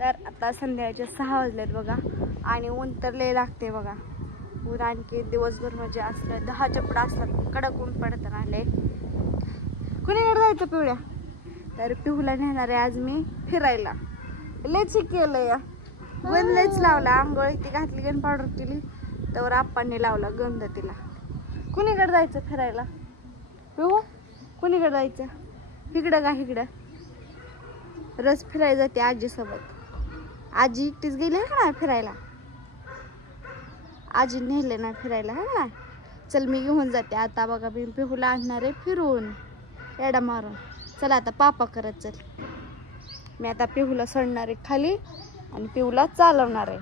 तर आता संध्याकाळचे 6 वाजलेत बघा आणि ऊन तर लय लागते बघा. ऊन आणखी दिवसभर म्हणजे असलं 10च्या पुढं असतात कडक ऊन पडत राहिले. कुणीकडे जायचं पिवळ्या? तर पिहूला नेणार आहे आज मी फिरायला. लयच केलं या गंध लयच लावला. आंघोळ ती घातली गण पावडर केली तर आप्पांनी लावला गंध तिला. कुणीकडे जायचं फिरायला पिहू? कुणीकडे जायचं? इकडं का इकडं? रस फिरायला जाते आजीसोबत. आजी एकटीच गेली आहे ना फिरायला. आजी नेले ना फिरायला है ना. चल मी घेऊन जाते आता बघा. मी पिहूला आणणार आहे फिरून एडा मारून. चला आता पापा करत चल. मी आता पिहूला सोडणार आहे खाली आणि पिहूला चालवणार आहे.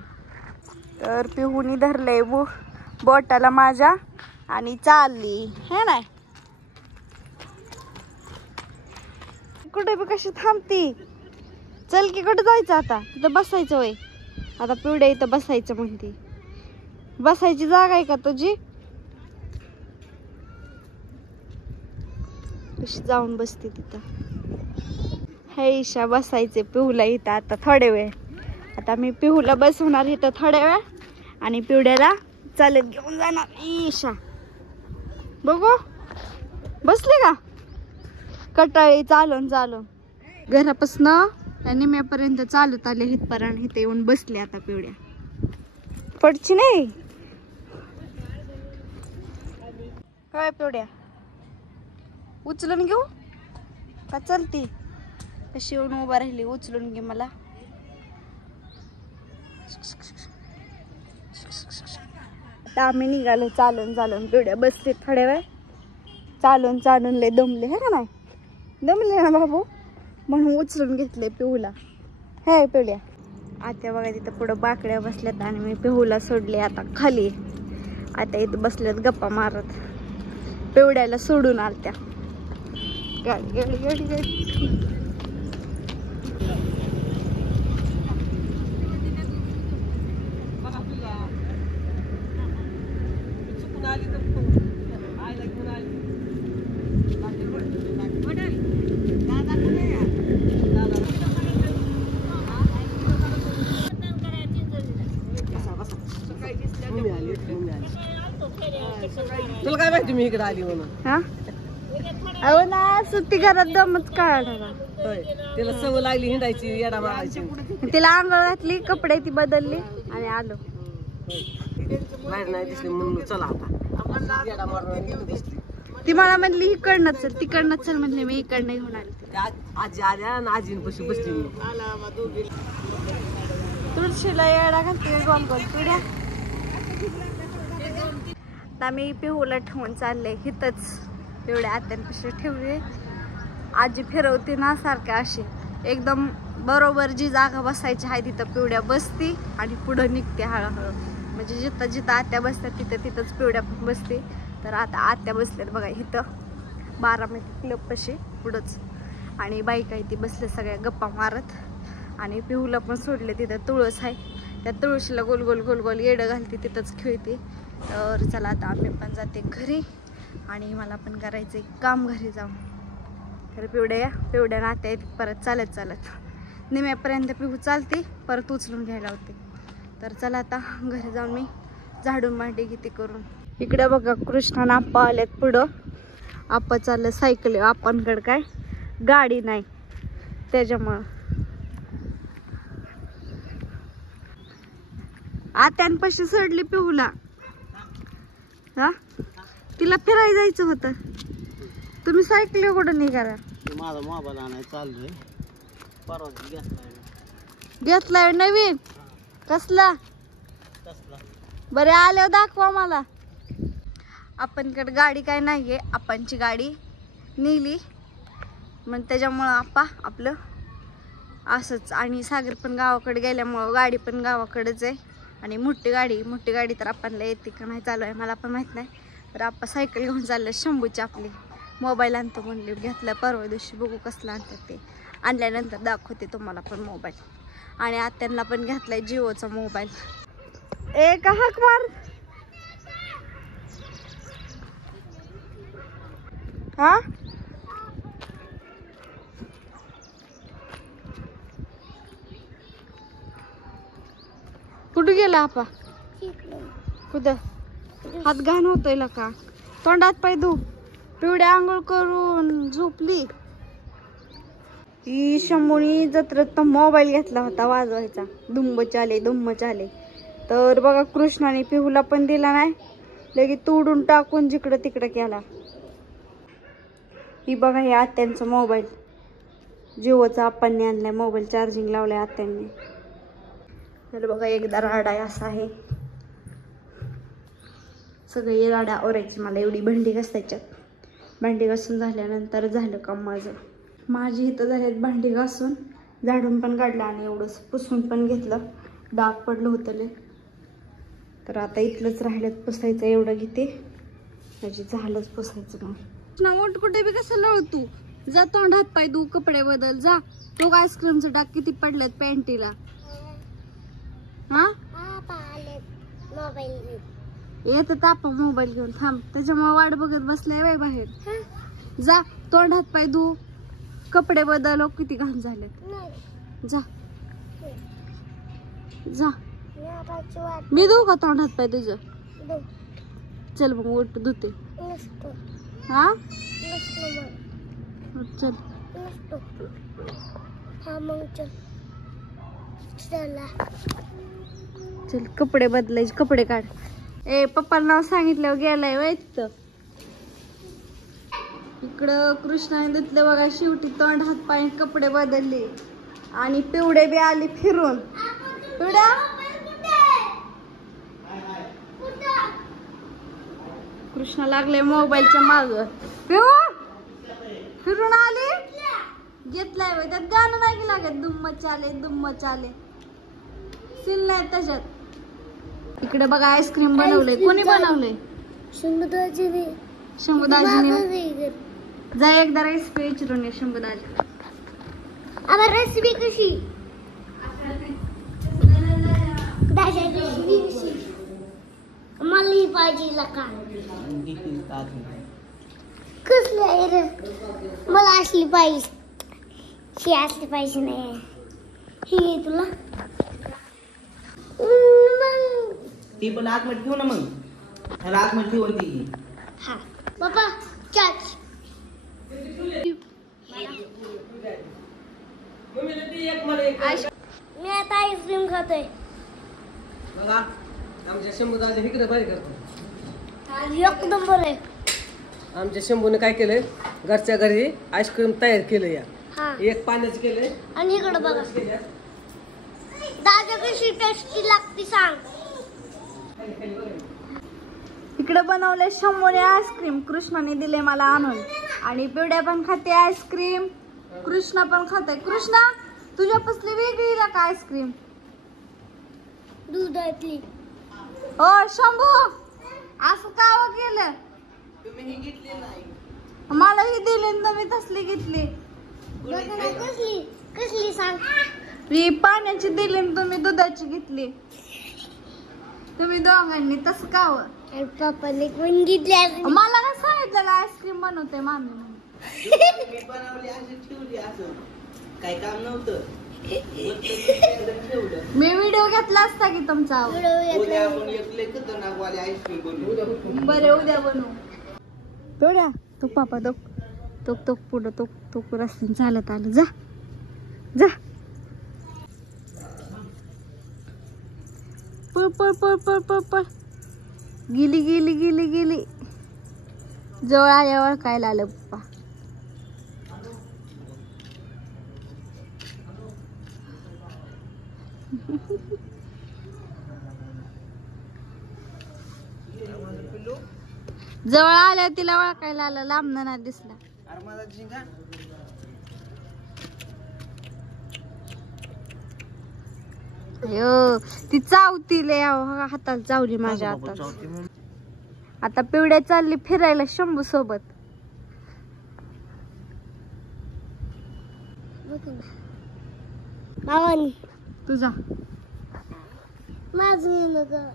तर पिहूनी धरलंय बोटाला माझ्या आणि चालली है ना. कुठे बी कशी थांबती. चल की कुठे जायचं आता? तिथं बसायचं वय. आता पिवड्या इथं बसायचं म्हणती. बसायची जागा आहे का तुझी? कशी जाऊन बसते तिथं. हे ईशा बसायचे पिहूला इथं आता थोडे वेळ. आता मी पिहूला बसवणार इथं थोड्या वेळ आणि पिवड्याला चालत घेऊन जाणार. ईशा बघू बसले का? कटाळी चालून चालून घरापासून निम्यापर्यंत चालत आले इथपर्यंत. इथे येऊन बसले आता पिवड्या. पडची नाही काय पिवड्या? उचलून घेऊ का? चलती कशी येऊन उभा राहिली. उचलून घे मला. आता आम्ही निघालो चालून चालून. पिवड्या बसले थोड्या वेळ. चालून चालून लय दमले है का नाही? दमले ना बाबू म्हणून उचलून घेतले पिहूला. हे पिवड्या आता बघा तिथं पुढं बाकड्या बसल्यात आणि मी पिहूला सोडले आता खाली. आता इथं बसल्यात गप्पा मारत. पिवड्याला सोडून आलत्या. गाडी गाडी गाडी गाडी. तुला काय माहिती मी इकडे आली म्हणून? हा अहो ना सुट्टी घरात दमच काढणार. तिला सवय लागली हिंडायची येडा मारायची. तिला आंघोळ घातली कपडे ती बदलली आणि आलो. बाहेर नाही दिसली म्हणून चला आता येडा मारून. ती मला म्हणली इकडनं चल तिकडनं चल म्हणले. मी इकडनं घेऊन आले. आजी आल्या आणि आजीपाशी बसली मी. तुळशीला येडा घालते गोल गोल पिढ्या. आता मी पिहूला ठेवून चालले इथंच. एवढ्या आत्यांपाशी ठेवले. आजी फिरवते ना सारख्या अशी एकदम बरोबर जी जागा बसायची आहे तिथं पिवड्या बसती आणि पुढं निघते हळूहळू. म्हणजे जिथं जिथं आत्या बसतात तिथं तिथंच पिवड्या पण बसते. तर आता आत्या बसल्यात बघा इथं 12 क्लबपाशी पुढंच. आणि बाईक आहे ती बसले सगळ्या गप्पा मारत. आणि पिहूला पण सोडले तिथं तुळस आहे. त्या तुळशीला गोल गोल गोल गोल येडं घालते तिथंच खेळते. तर चला आता आम्ही पण जाते घरी आणि मला पण करायचं काम घरी जाऊन. तर पिवड्या नात्या परत चालत चालत निम्यापर्यंत पिहू चालते परत उचलून घ्यायला होते. तर चला आता घरी जाऊन मी झाडून मांडी घेते करून. इकडे बघा कृष्णा आप्पा आलेत पुढं. आप्पा चाललं सायकल. आप्पांकडे काय गाडी नाही त्याच्यामुळं. आत्यांपाशी सोडली पिहूला. हा तिला फिरायला जायचं होतं. तुम्ही सायकल कुठं निघाला? माझा मोबाईल आणायला चाललोय. परवा घेतलाय नवीन. कसला? बरे आल्यावर दाखवा मला. आपणकडे गाडी काय नाहीये. आपणची गाडी नेली मग त्याच्यामुळं आप्पा आपलं असंच. आणि सागर पण गावाकडे गेल्यामुळं गाडी पण गावाकडेच आहे. आणि मोठी गाडी तर आपणला येते का नाही चालू आहे मला पण माहित नाही. तर आप्पा सायकल घेऊन चालले शंभूची आपली. मोबाईल आणतो म्हणले. घेतला परवा दिवशी. बघू कसला आणतात ते. आणल्यानंतर दाखवते तुम्हाला पण मोबाईल. आणि आत्यांना पण घेतलाय जिओचा मोबाईल. एक हाक मार. हा कुठे गेला आपा? कुठं? हात घाण होतोय का? तोंडात पाय धू. पिवड्या आंघोळ करून झोपली. ही शंभूनी जत्रेत मोबाईल घेतला होता वाजवायचा. दुम्ब चाले. तर बघा कृष्णाने पिहूला पण दिला नाही, लगेच तोडून टाकून जिकडं तिकडं केला. ही बघा हे आत्यांचा मोबाईल, जिओचा आप्पांनी आणलाय मोबाईल, चार्जिंग लावलाय आत्यांनी. तर बघा एकदा राडा असा आहे. सगळी राडा आवरायची मला, एवढी भांडी घासायच्यात. भांडी घासून झाल्यानंतर झालं काम माझी इथं झाल्यात भांडी घासून, झाडून पण काढलं आणि एवढंच पुसून पण घेतलं. डाग पडलं होतं लय. तर आता इथलंच राहिलं पुसायचं, एवढं घेते म्हणजे झालंच पुसायचं. मग ना ओट कुठे बी कसं लळ तू, जा तोंड हात पाय धू, कपडे बदल जा. तो आईस्क्रीमचं डाग किती पडलेत पॅन्टीला. हा येत तापा मोबाईल घेऊन थांब, त्याच्यामुळे वाट बघत बसलाय बाई बाहेर. जा तोंड हात पाय धू, कपडे बदल, किती घाण झालेत. जा जा. मी धू का तोंड हात पाय तुझं? चल मग ओट धुते. हा चल चल कपडे बदलायचे, कपडे काढ. ए पप्पाला नाव सांगितल्यावर गेलाय वाईट. इकडं कृष्णाने धुतले बघा, शेवटी तोंड हात पाय कपडे बदलले आणि पिवडे बी आली फिरून. पिवड्या कृष्णा लागले मोबाईलच्या माग. फिरून आली, घेतलाय बाई. त्यात गाणं नाही लागत, दुम्म चाले सीन नाही त्याच्यात. इकडे बघा आईस्क्रीम बनवलंय. कोणी बनवलंय? शंभूदाजीने. जा एकदा रेसिपी विचारून ये शंभूदाजी. आम्हाला रेसिपी कशी? मला ही पाहिजे लका. कसली आहे रे? मला असली पाहिजे. ही असली पाहिजे नाही. ही आहे तुला. ती पण आतमध्ये ठेवू ना, मग त्याला आतमध्ये ठेवून ती. हा बाबा चाच. मी आता आईस्क्रीम खातोय. बघा आमच्या शंभूदाजी इकडे बाहेर करतो. एकदम बरं आहे. आमच्या शंभूने काय केलंय, घरच्या घरी आईस्क्रीम तयार केलं. या एक पाण्याचं केलंय. आणि इकडे बघा दादा कशी टेस्टी लागते सांग. इकडे बनवले शंभूने आईस्क्रीम, कृष्णाने दिले मला आणून. आणि पिवड्या पण खाते आईस्क्रीम, कृष्णा पण खाते. कृष्णा तुझ्या पसली वेगळी का आईस्क्रीम? दुधातली. हो शंभू असं का केलं? तुम्ही ही घेतली नाही, मला ही दिली, तुम्ही तसली घेतली. कसली कसली सांग? मी पाण्याची दिली, तुम्ही दुधाची घेतली. तुम्ही दोघांनी तसं का? पप्पाने पण घेतली. मला काय सांगितलं आईस्क्रीम बनवते मामी म्हणून? मी बनवली अशी ठेवली, असं काय काम नव्हतं. मी व्हिडिओ घेतला असता की तुमचा. उद्या आपण एक लय खतरनाक वाली आईस्क्रीम बनवू. बरे उद्या बनवू. थोड्या तो पापा तो पुढं तो रस्त्याने चालत आलं. जा जा पळ पळ पळ पळ पळ पळ. गेली जवळ आल्यावर काय आलं पप्पा. जवळ आल्या तिला ओळखायला आलं, लांब नाही दिसला. अयो ती चावतीले हाताला चावली माझ्या हातात. आता पिवड्या चालली फिरायला शंभू सोबत. तुझा माझं